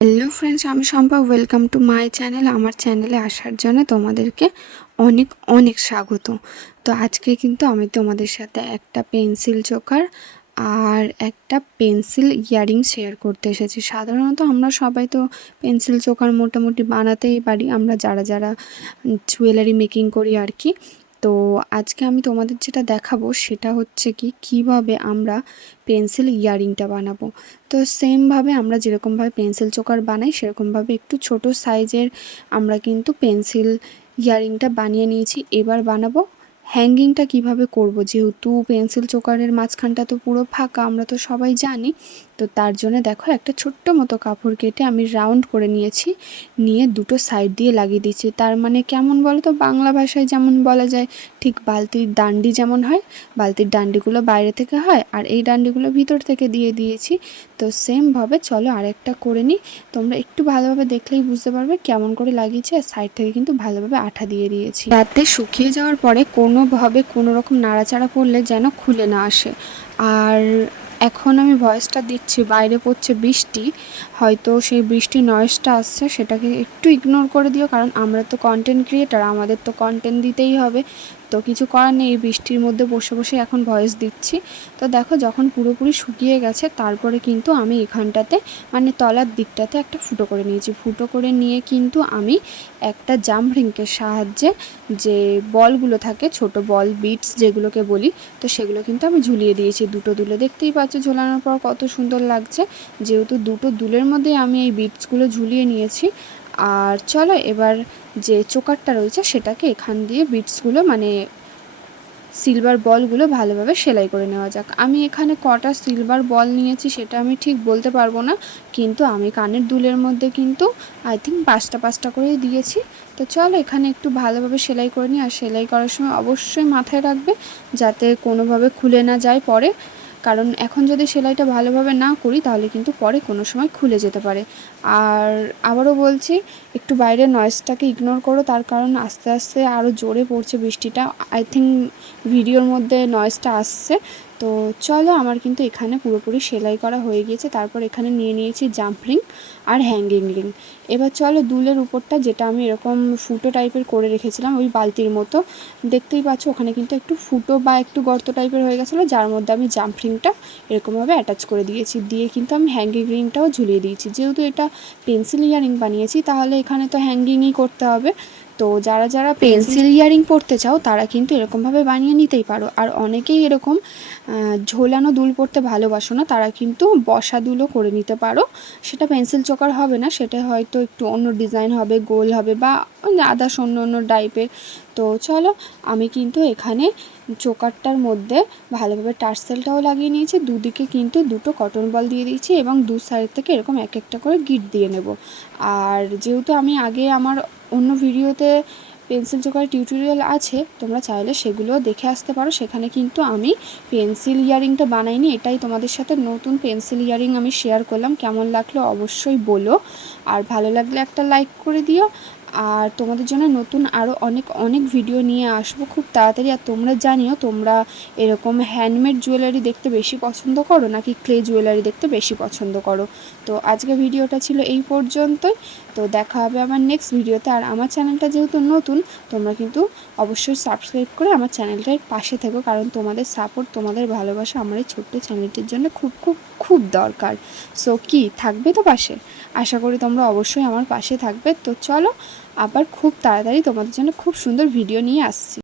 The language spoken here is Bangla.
হ্যালো ফ্রেন্ডস, আমি Shampa. Welcome to my channel. আমার চ্যানেলে আসার জন্য তোমাদেরকে অনেক অনেক স্বাগত। তো আজকে কিন্তু আমি তোমাদের সাথে একটা পেন্সিল চোকার আর একটা পেন্সিল ইয়ারিং শেয়ার করতে এসেছি। সাধারণত আমরা সবাই তো পেন্সিল চোকার মোটামুটি বানাতেই পারি, আমরা যারা যারা জুয়েলারি মেকিং করি আর কি। তো আজকে আমি তোমাদের যেটা দেখাবো সেটা হচ্ছে কীভাবে আমরা পেন্সিল ইয়ারিংটা বানাবো। তো সেমভাবে আমরা যেরকমভাবে পেন্সিল চোকার বানাই সেরকমভাবে একটু ছোট সাইজের আমরা কিন্তু পেন্সিল ইয়ারিংটা বানিয়ে নিয়েছি। এবার বানাবো হ্যাঙ্গিংটা কিভাবে করব, যেহেতু পেন্সিল চোকারের মাঝখানটা তো পুরো ফাঁকা, আমরা তো সবাই জানি। তো তার জন্য দেখো একটা ছোট্ট মতো কাপড় কেটে আমি রাউন্ড করে নিয়েছি, নিয়ে দুটো সাইড দিয়ে লাগিয়ে দিচ্ছি। তার মানে কেমন বলো তো, বাংলা ভাষায় যেমন বলা যায় ঠিক বালতির ডান্ডি যেমন হয়, বালতির ডান্ডিগুলো বাইরে থেকে হয় আর এই ডান্ডিগুলো ভিতর থেকে দিয়ে দিয়েছি। তো সেমভাবে চলো আরেকটা করে নিই। তোমরা একটু ভালোভাবে দেখলেই বুঝতে পারবে কেমন করে লাগিয়েছি। আর সাইড থেকে কিন্তু ভালোভাবে আঠা দিয়ে দিয়েছি, যাতে শুকিয়ে যাওয়ার পরে কোনোভাবে কোনো রকম নাড়াচাড়া করলে যেন খুলে না আসে। আর এখন আমি ভয়েসটা দিচ্ছি, বাইরে পড়ছে বৃষ্টি, হয়তো সেই বৃষ্টির নয়েজটা আসছে, সেটাকে একটু ইগনোর করে দিও, কারণ আমরা তো কন্টেন্ট ক্রিয়েটার, আমাদের তো কন্টেন্ট দিতেই হবে। তো কিছু করার নেই, এই বৃষ্টির মধ্যে বসে বসে এখন ভয়েস দিচ্ছি। তো দেখো যখন পুরোপুরি শুকিয়ে গেছে তারপরে কিন্তু আমি এখানটাতে মানে তলার দিকটাতে একটা ফুটো করে নিয়েছি। ফুটো করে নিয়ে কিন্তু আমি একটা জামরিংকের সাহায্যে যে বলগুলো থাকে, ছোট বল বিটস যেগুলোকে বলি, তো সেগুলো কিন্তু আমি ঝুলিয়ে দিয়েছি। দুটো দুলে দেখতেই পাচ্ছ ঝোলানোর পর কত সুন্দর লাগছে। যেহেতু দুটো দুলের মধ্যে আমি এই বিটসগুলো ঝুলিয়ে নিয়েছি। আর চলো এবার যে চোকারটা রয়েছে সেটাকে এখান দিয়ে বিটসগুলো মানে সিলভার বলগুলো ভালোভাবে সেলাই করে নেওয়া যাক। আমি এখানে কটা সিলভার বল নিয়েছি সেটা আমি ঠিক বলতে পারবো না, কিন্তু আমি কানের দুলের মধ্যে কিন্তু আই থিঙ্ক পাঁচটা করেই দিয়েছি। তো চলো এখানে একটু ভালোভাবে সেলাই করে নিই। আর সেলাই করার সময় অবশ্যই মাথায় রাখবে যাতে কোনোভাবে খুলে না যায় পরে, কারণ এখন যদি সেলাইটা ভালোভাবে না করি তাহলে কিন্তু পরে কোনো সময় খুলে যেতে পারে। আর আবারও বলছি, একটু বাইরের নয়েজটাকে ইগনোর করো, তার কারণ আস্তে আস্তে আরও জোরে পড়ছে বৃষ্টিটা। আই থিঙ্ক ভিডিওর মধ্যে নয়েজটা আসছে। তো চলো আমার কিন্তু এখানে পুরোপুরি সেলাই করা হয়ে গিয়েছে। তারপর এখানে নিয়ে নিয়েছি জাম্প রিং আর হ্যাঙ্গিং রিং। এবার চলো দুলের উপরটা, যেটা আমি এরকম ফুটো টাইপের করে রেখেছিলাম ওই বালতির মতো, দেখতেই পাচ্ছ ওখানে কিন্তু একটু ফুটো বা একটু গর্ত টাইপের হয়ে গেছিলো, যার মধ্যে আমি জাম্প রিংটা এরকমভাবে অ্যাটাচ করে দিয়েছি। দিয়ে কিন্তু আমি হ্যাঙ্গিং রিংটাও ঝুলিয়ে দিয়েছি। যেহেতু এটা পেন্সিল ইয়ারিং বানিয়েছি তাহলে এখানে তো হ্যাঙ্গিংই করতে হবে। তো যারা যারা পেন্সিল ইয়ারিং পরতে চাও তারা কিন্তু এরকমভাবে বানিয়ে নিতেই পারো। আর অনেকেই এরকম ঝোলানো দুল পরতে ভালোবাসো না, তারা কিন্তু বসা দুলও করে নিতে পারো। সেটা পেন্সিল চোকার হবে না, সেটা হয়তো একটু অন্য ডিজাইন হবে, গোল হবে বা আদার্স অন্য অন্য টাইপের। তো চলো আমি কিন্তু এখানে চোকারটার মধ্যে ভালোভাবে টার্সেলটাও লাগিয়ে নিয়েছি। দুদিকে কিন্তু দুটো কটন বল দিয়ে দিয়েছি এবং দু সাইড থেকে এরকম এক একটা করে গিট দিয়ে নেব। আর যেহেতু আমি আগে আমার অন্য ভিডিওতে পেন্সিল চোকার টিউটোরিয়াল আছে, তোমরা চাইলে সেগুলোও দেখে আসতে পারো। সেখানে কিন্তু আমি পেন্সিল ইয়ারিংটা বানাইনি, এটাই তোমাদের সাথে নতুন পেন্সিল ইয়ারিং আমি শেয়ার করলাম। কেমন লাগলো অবশ্যই বলো, আর ভালো লাগলে একটা লাইক করে দিও। আর তোমাদের জন্য নতুন আরও অনেক অনেক ভিডিও নিয়ে আসবো খুব তাড়াতাড়ি। আর তোমরা জানিও তোমরা এরকম হ্যান্ডমেড জুয়েলারি দেখতে বেশি পছন্দ করো নাকি ক্লে জুয়েলারি দেখতে বেশি পছন্দ করো। তো আজকে ভিডিওটা ছিল এই পর্যন্তই। তো দেখা হবে আমার নেক্সট ভিডিওতে। আর আমার চ্যানেলটা যেহেতু নতুন, তোমরা কিন্তু অবশ্যই সাবস্ক্রাইব করে আমার চ্যানেলটার পাশে থেকো, কারণ তোমাদের সাপোর্ট, তোমাদের ভালোবাসা আমার এই ছোট্ট চ্যানেলটির জন্য খুব খুব খুব দরকার। সো কি থাকবে তো পাশে, আশা করি তোমরা অবশ্যই আমার পাশে থাকবে। তো চলো আবার খুব তাড়াতাড়ি তোমাদের জন্য খুব সুন্দর ভিডিও নিয়ে আসছি।